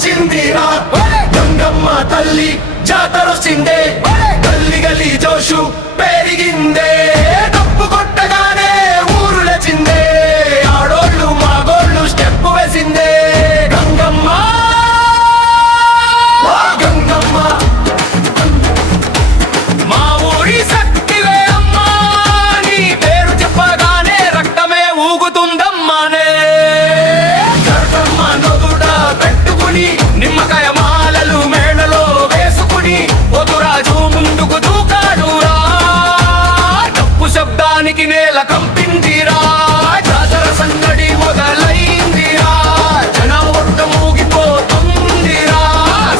వచ్చిందిరా గంగమ్మ తల్లి జాతరొచ్చిందే గల్లి గల్లి జోషు పెరిగిందే తప్పు కొట్టగానే ఊరు లేచిందే ఆడోళ్ళు మగోళ్ళు స్టెప్ వేసిందే గంగమ్మ గంగమ్మ మా ఊరి శక్తివే అమ్మా నీ పేరు చెప్పగానే రక్తమే ఊగుతుందమ్మానే గర్భమ్మ నొదుట పెట్టుకుని నిమ్మకాయ మాలలు మేళలో వేసుకుని పొదురాజు ముందుకు దూకాడురా తప్పు శబ్దానికి నేల కంపిందిరా జాతర సంగడి మొదలైందిరా జనం ఒట్ట మూగిపోతుందిరా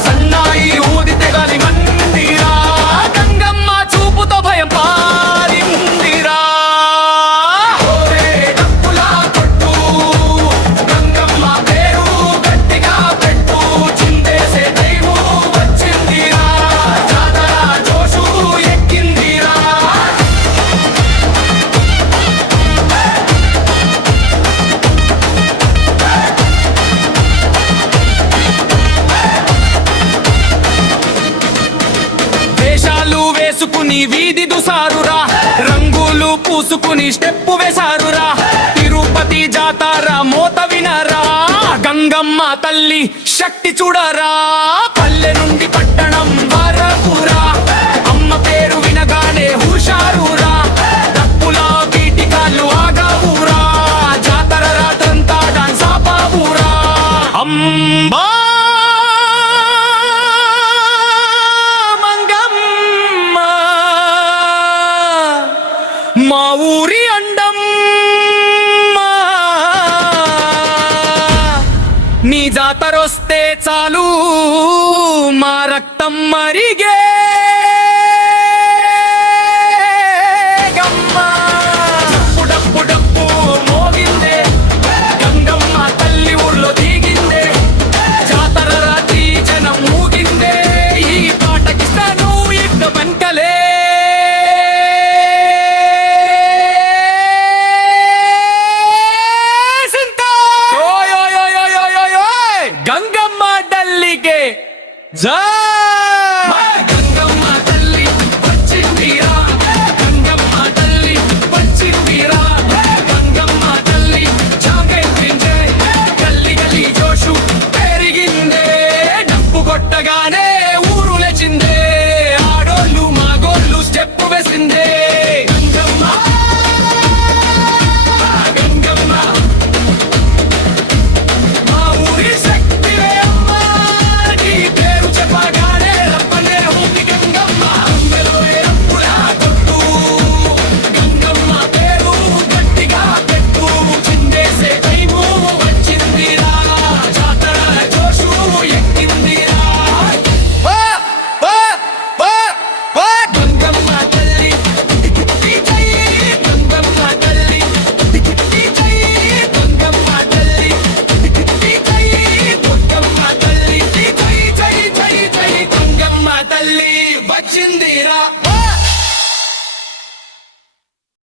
సన్నాయి ఊదితే గాలి మందిరా గంగమ్మ చూపుతో భయం పారిందిరా ఓరే డప్పులా కొట్టు గంగమ్మ పేరు గట్టిగా పెట్టు చిందేసే టైము వచ్చిందిరా జాతర జోషు ఎక్కిందిరా వేషాలు వేసుకుని వీధి దుసారురా రంగులు పూసుకుని స్టెప్పు వేసారురా తిరుపతి జాతర మోత వినరా గంగమ్మ తల్లి శక్తి చూడరా పల్లె నుండి పట్టణం వరకురా అమ్మ పేరు వినగానే హుషారురా డప్పులా పీటికాళ్ళు ఆగావురా జాతర రాత్రంతా డాన్స్ ఆపావురా అంబా మంగమ్మ మా ఊరి అండమ్మ నీ జాతరొస్తే చాలు మా రక్తం మరిగే గమ్మ డప్పు డప్పు డప్పు మోగిందే గంగమ్మ తల్లి ఊర్లో దిగిందే జాతర రాత్రి జనం ఊగిందే ఈ పాటకిస్తాను ఇట్ట వెంకలే గంగమ్మ తల్లికే జై